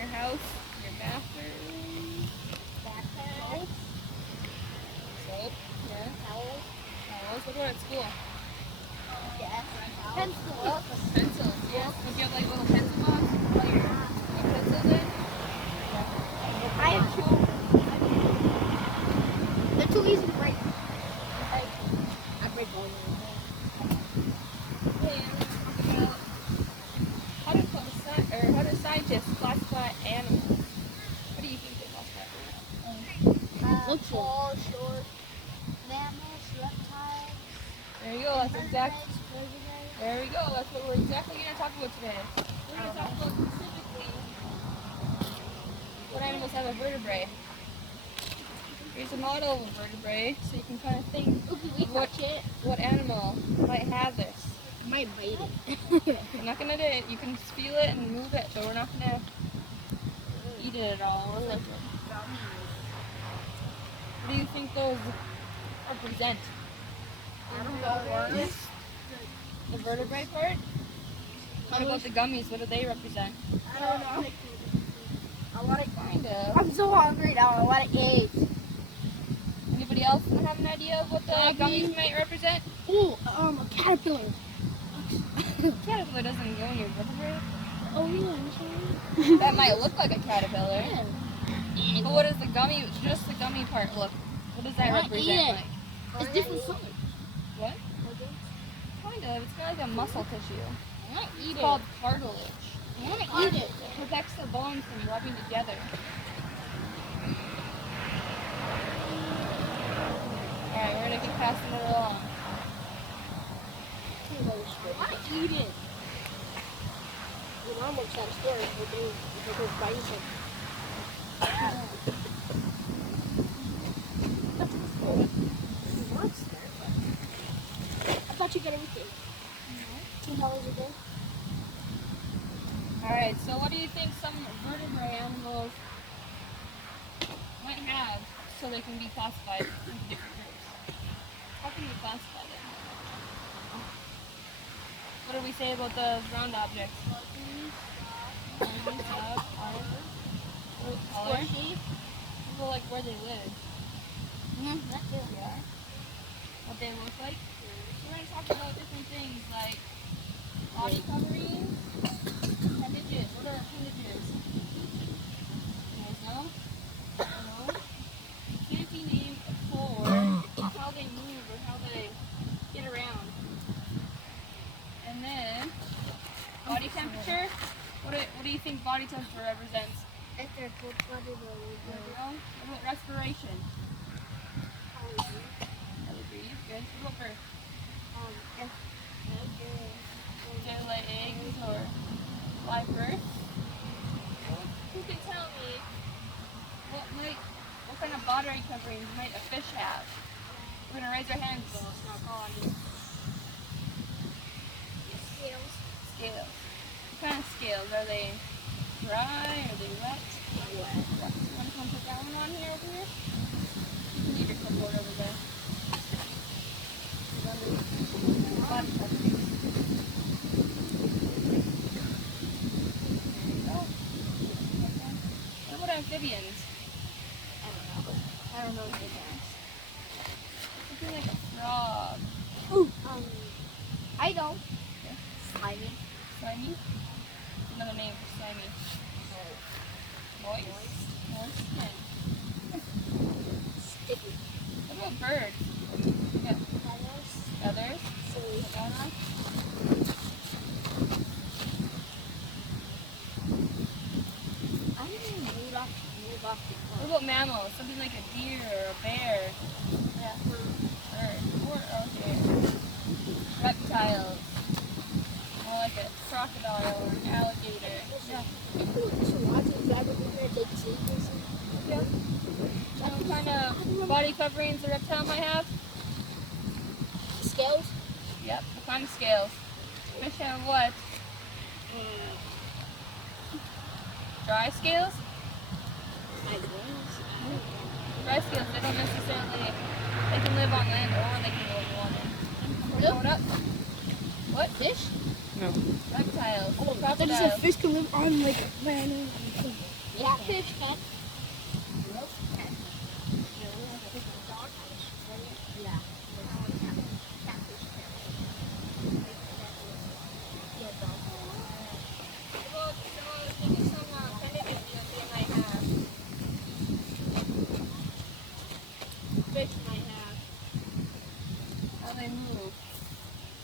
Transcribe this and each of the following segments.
your house, your bathroom. Backpack. Soap. Yeah. Towels. Towels. What about at school? Yes. Pencils. Pencils. Yeah. Don't you have like little pencil box? All your pencils in? I have two. They're too easy to break. I break all of them. Okay, let's talk about how do scientists classify animals? What do you think they classify? Tall, short, mammals, reptiles. There you go. That's exact. Vertebrates. There we go. That's what we're exactly going to talk about today. We're going to talk about specifically what animals have a vertebrae. Here's a model of a vertebrae, so you can kind of think what animal might have this. I might bite it. I'm not going to do it. You can feel it and move it, but we're not going to eat it at all. We're like, what do you think those represent? I don't know. The vertebrae part? What about the gummies? What do they represent? I don't know. I want to kind of. I'm so hungry now. I want to eat. Anybody else have an idea of what the gummies might represent? Ooh, a caterpillar. Caterpillar doesn't go in your vertebrae. Oh yeah, I'm sorry. That might look like a caterpillar. Yeah. But what is the gummy? Just the gummy part. Look. What does that I wanna eat represent? it. Like? It's different colors. What? Kind of. It's kind of like a muscle tissue. I want to eat It's it. called cartilage. I want to eat it. It protects the bones from rubbing together. Alright, we're gonna keep passing it along. I want to eat it. Your mom works at a store. They go buy you some. I thought you get everything. $2 a day. Alright, so what do you think some vertebrate animals might have so they can be classified into different groups? How can we classify them? What do we say about the round objects? Color? People like where they live. Yeah. What they look like. We're going to talk about different things like body coverings, appendages. What are appendages? You guys know? No? Can't be named for how they move or how they get around. And then body temperature. What do you think body temperature represents? If they're cold-blooded or There we go. What about respiration? How they breathe. Good. What about birth? Their legs or live birth. Who can tell me what kind of body coverings might a fish have? We're gonna raise our hands. So it's not gone. Scales. Scales. What kind of scales? Are they dry? Are they wet? Wet. You want to come put that one on here over here? You can leave your clipboard over there. Body coverings. What about amphibians? I don't know what it is. Something like a frog. Ooh. I know. Yeah. Slimy. Slimy? Another name for slimy. Moist. Moist. Sticky. What about birds? Yeah. Feathers. I didn't move off the What about mammals? Something like a deer or a bear. Yeah. Bird. Okay. Reptiles. More like a crocodile or an alligator. Yeah. Yeah. What kind of body coverings a reptile might have? Scales? Yep. What kind of scales? Fish have what? Dry scales? Dry scales, they don't necessarily, they can live on land or they can live in water. Going up. What? Fish? Reptiles. That is a Crocodiles. fish can live on like land. Catfish can. Fish might have. How they move?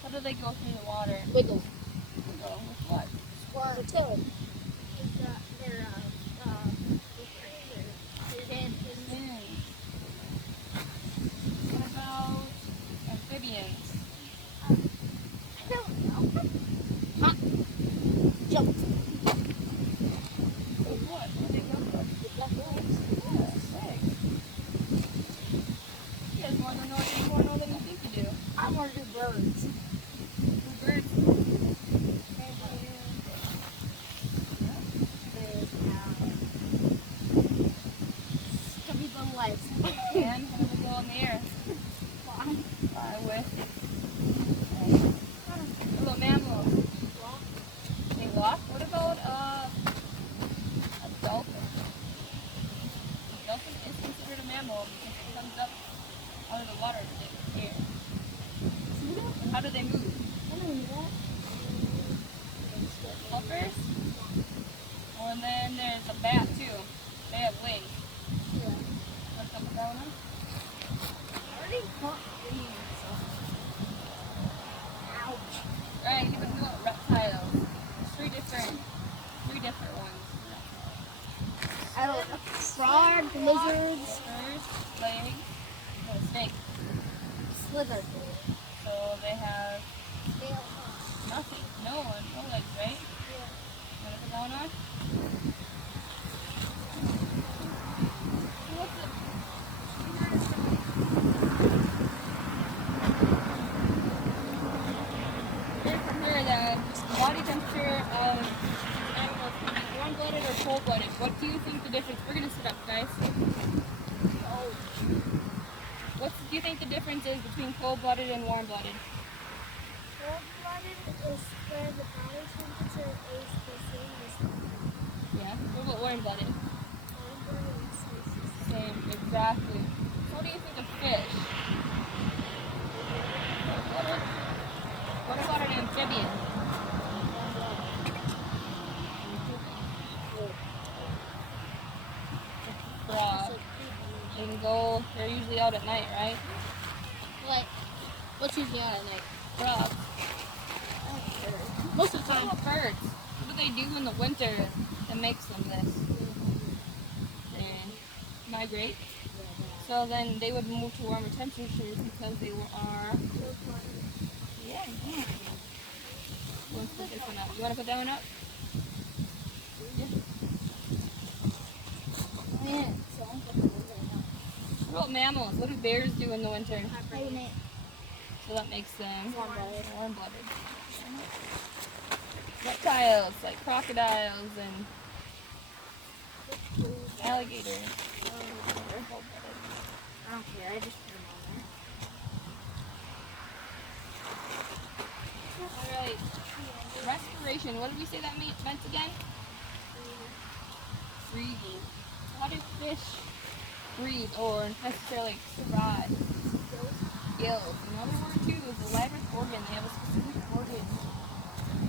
How do they go through the water? Wiggle. Go with what? Squirrel. Tail. Fins. What about amphibians? Jump. What? What do they go for? Yeah, sick. You guys more know than you think you do. I want to do birds. Birds. Can be the life. And how do they go in the air? Fly with. What about mammals? They walk? What about a dolphin? A dolphin is considered a mammal because it comes up out of the water to the air. How do they move? Flippers? Oh, and then there's a bat too. They have wings. Want to come with that one? Alright, you can do reptiles. There's three different ones. I don't know. Frog, lizards, First, legs, no, snake. slither. So they have nothing. No legs, right? Want to put that one on? What's it? Here's from here the body temperature of animals can be warm-blooded or cold-blooded. What do you think the difference? We're gonna sit up, guys. What do you think the difference is between cold-blooded and warm-blooded? Cold-blooded is where the body temperature is the same as Yeah. What about warm-blooded? warm-blooded is the same. Same, exactly. So what do you think of fish? What about an amphibian? Frog. They can go, they're usually out at night, right? What's usually on at night? Frogs. Most of the What time. about birds? What do they do in the winter that makes them this? They migrate. So then they would move to warmer temperatures because they are. Yeah. Let's put this one up. You want to put that one up? Yeah. What about mammals? What do bears do in the winter? So that makes them warm-blooded. Reptiles like crocodiles and alligators. They're cold-blooded. I don't care. I just put them on there. Alright. Respiration. What did we say that meant again? Breathing. How do fish breathe or necessarily survive? Gills. Another word too is the labyrinth organ. They have a specific organ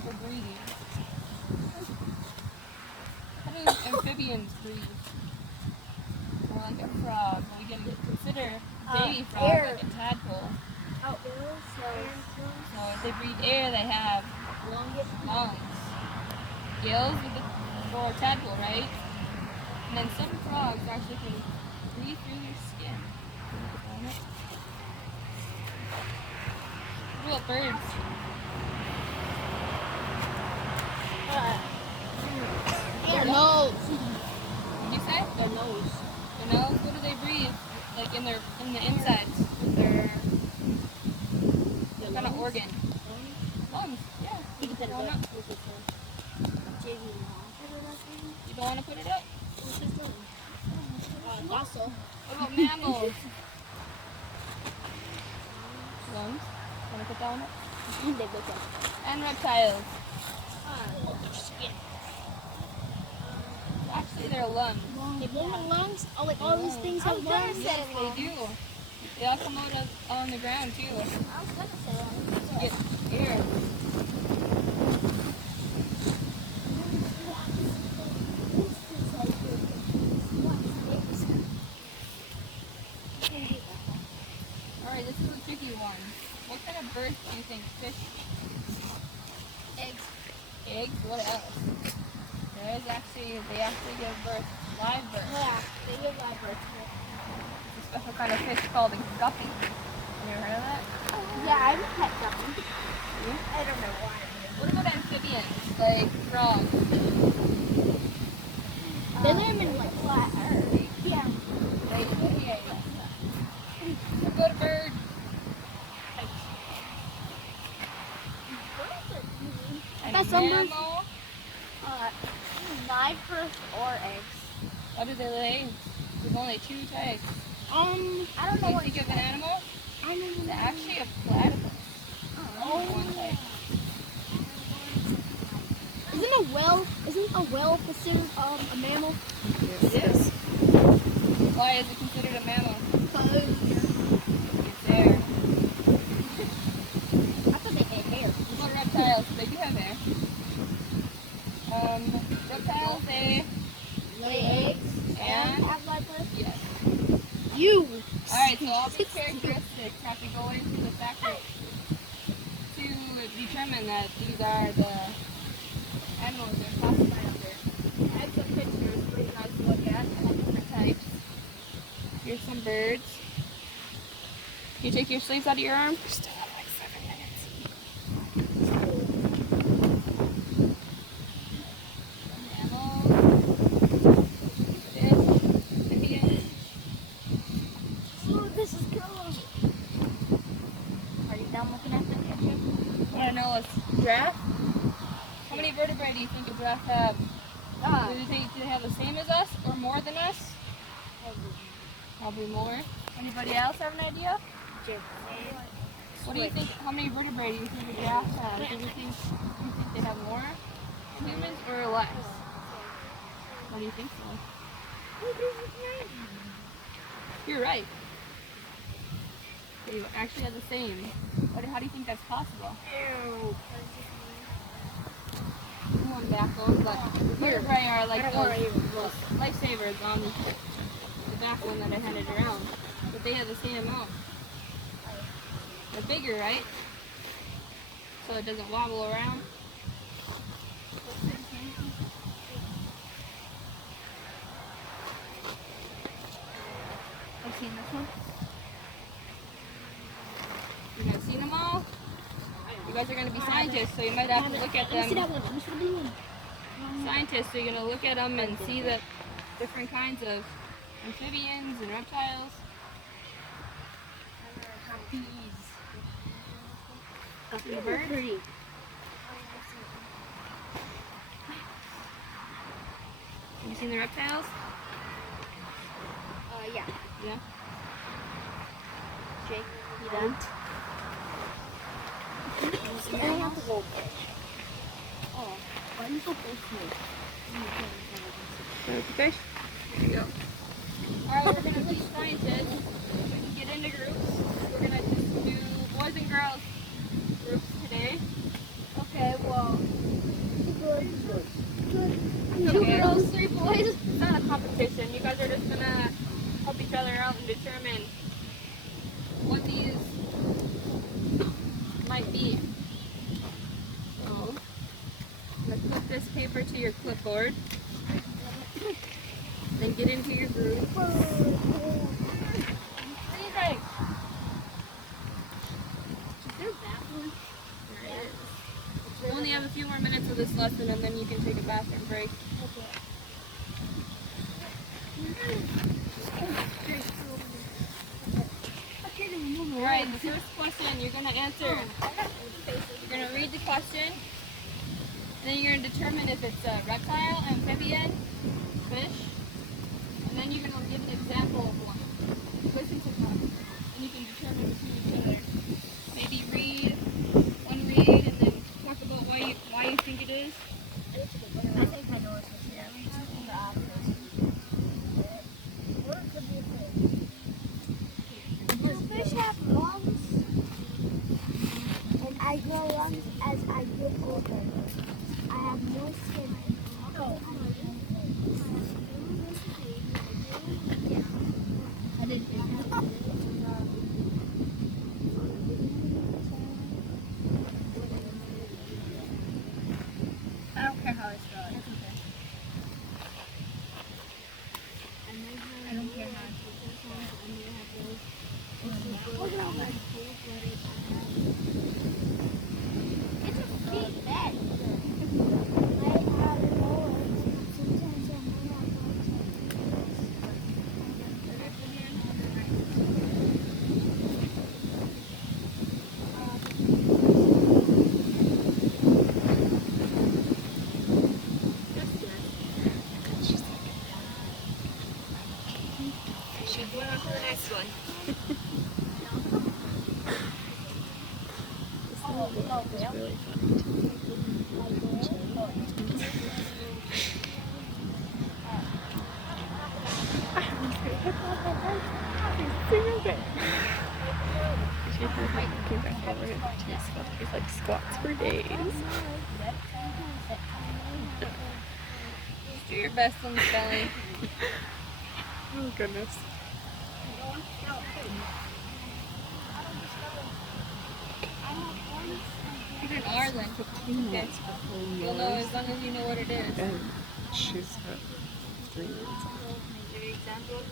for breathing. How do amphibians breathe? Or like a frog. We can consider baby frog air. like a tadpole. Outdoors, So if they breathe air, they have lungs. Gills with the, for a tadpole, right? And then some frogs actually can breathe through their skin. What about birds? Their nose. Did you say? Their nose. Their nose? What do they breathe? Like in the insides? Their what kind of organ? Lungs. Yeah. You can put it Why up. not? You don't want to put it up? Also, What about mammals? Lungs. Want to put that one up? they look up. And reptiles. Actually, they're lungs. Lungs? Oh, like all these things have lungs? Yes, they do. They all come out of on the ground too. I was gonna say that. Get air. All right, this is a tricky one. What kind of birds do you think fish? Eggs. Eggs? What else? They actually give birth live birth. Yeah, they give live birth. It's a special kind of fish called a guppy. Have you ever heard of that? Yeah, I'm a pet guppy. You? I don't know why. What about amphibians, like frogs? They live in like flat earth. Yeah. Like, yeah. A good bird. And That's some birds. mammal. Live birth or eggs. How do they lay? There's only two types. I don't know Can you what think of an animal? I don't know. It's actually a platypus. Oh. One type. Isn't a whale considered a mammal? It is. Why is it considered a mammal? Because It's there. I thought they had hair. What about reptiles? They do have hair. Reptiles, they Lay eggs. and Have live birth. yes. You. Alright, so all these characteristics have to go into the factor to determine that these are the animals they're classified under. I have some pictures for you guys to look at of different types. Here's some birds. Can you take your sleeves out of your arm? We still have like 7 minutes. Mammals. Fish. Amphibians. Oh, this is cool. Are you done looking at the picture? Want to know a giraffe? How many vertebrae do you think a giraffe have? Do you think they have the same as us or more than us? Probably more. Anybody else have an idea? What do you think? How many vertebrae do you think a giraffe has? Do you think they have more than humans or less? What do you think so? You're right. They actually have the same. How do you think that's possible? I'm baffled, but vertebrae are like those lifesavers on the back one that I handed around. But they have the same amount. They're bigger, right? So it doesn't wobble around. I've seen this one. You guys seen them all? You guys are going to be scientists, so you might have to look at Let me see them. that one. Let me see the blue one. Scientists, so you're going to look at them and see the different kinds of amphibians and reptiles. Guppy The bird? pretty. Have you seen the reptiles? Yeah. Yeah. Jake, you done? I have to go. Oh, why are you so close to me? The fish? There you go. Alright, we're going to be scientists. We can get into groups. We're going to just do boys and girls groups today. Okay, well. Good. Two girls, 3 boys. It's not a competition. You guys are just going to help each other out and determine what these might be. So, let's put this paper to your clipboard. Then get into your group. What do you think? Is there a bathroom? We only have a few more minutes of this lesson and then you can take a bathroom break. Alright, the first question you're going to answer. You're going to read the question. And then you're going to determine if it's a reptile, amphibian, fish. And then you're going to give an example of one. Listen to them. And you can determine between each other. Maybe read and then talk about why you think it is. one. It's really funny. He's like squats for days. Do your best on the spelling. Oh goodness. Put an R then. Okay. You'll know as long as you know what it is. And she's got 3 minutes. Give you examples.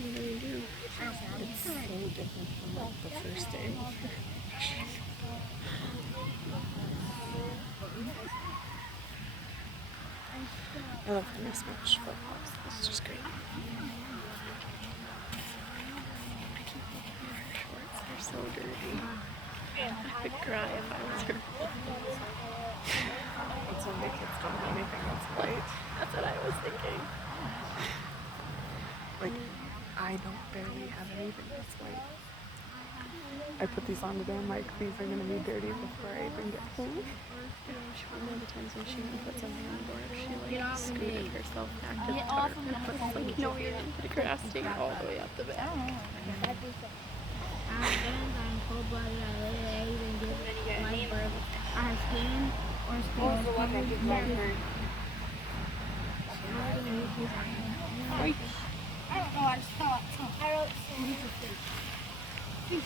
What do we do? It's so different from like the first day. I love the mismatched flip flops. It's just great. I keep looking at her shorts. They're so dirty. I could cry if I was her. That's when my kids don't have anything that's light. That's what I was thinking. Like, I don't barely have anything that's white. I put these on today. I'm like, these are gonna be dirty before I even get home. One of the times when she went and put something on the board, she like scooted herself back to the tarp and put like, no, you didn't put a grass stain all the way up the back. What was the one that you remembered? I don't know how to spell it. So I wrote Who's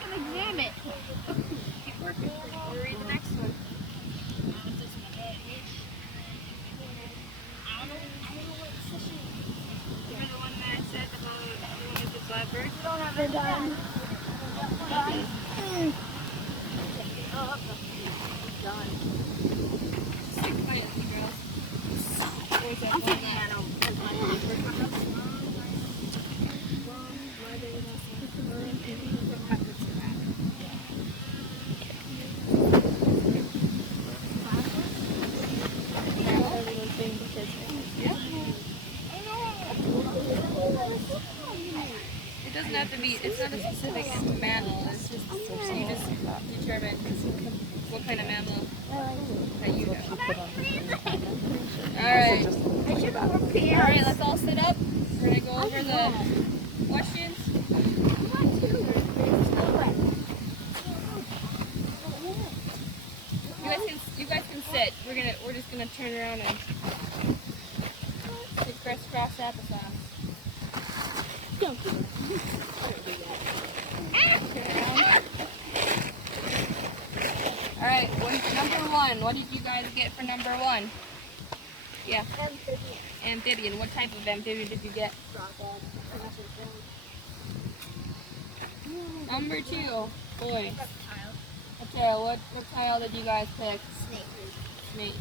gonna examine it? Keep working. We'll read the next one. Remember the one that I said about the one with the blackbird? We don't have it done. Stick quietly, girls. Always have fun that. It doesn't have to be, it's not a specific mammal, it's just, you just determine what kind of mammal that you have. Alright. Alright, let's all sit up. We're gonna go over the questions. You guys can sit. We're just gonna turn around and do crisscross applesauce. Alright, number 1. What did you guys get for number 1? Yeah. Amphibian. What type of amphibian did you get? Number 2. Boy. Tara, what reptile did you guys pick? Snake.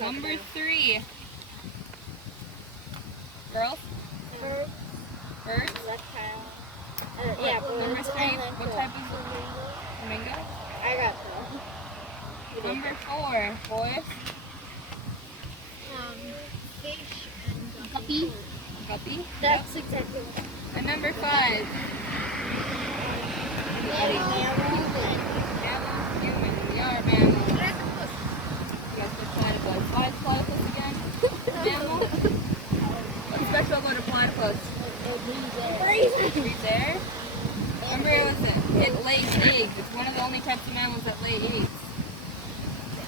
Number 3. Girls? Birds? Yeah, Number 3. What type of flamingo? I got Number 4. Boys? fish and guppy. Guppy? That's exactly what And number 5. Mammal, human. We are mammals. You guys put platypus. Why is platypus again? Mammal? What's special about a platypus? It breathes air. Remember, listen, it lays eggs. It's one of the only types of mammals that lay eggs.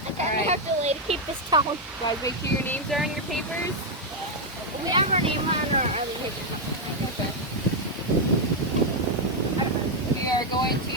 I kind of have to lay to keep this down. Guys, make sure your names are in your papers. We have our name on our other papers. Okay. We are going to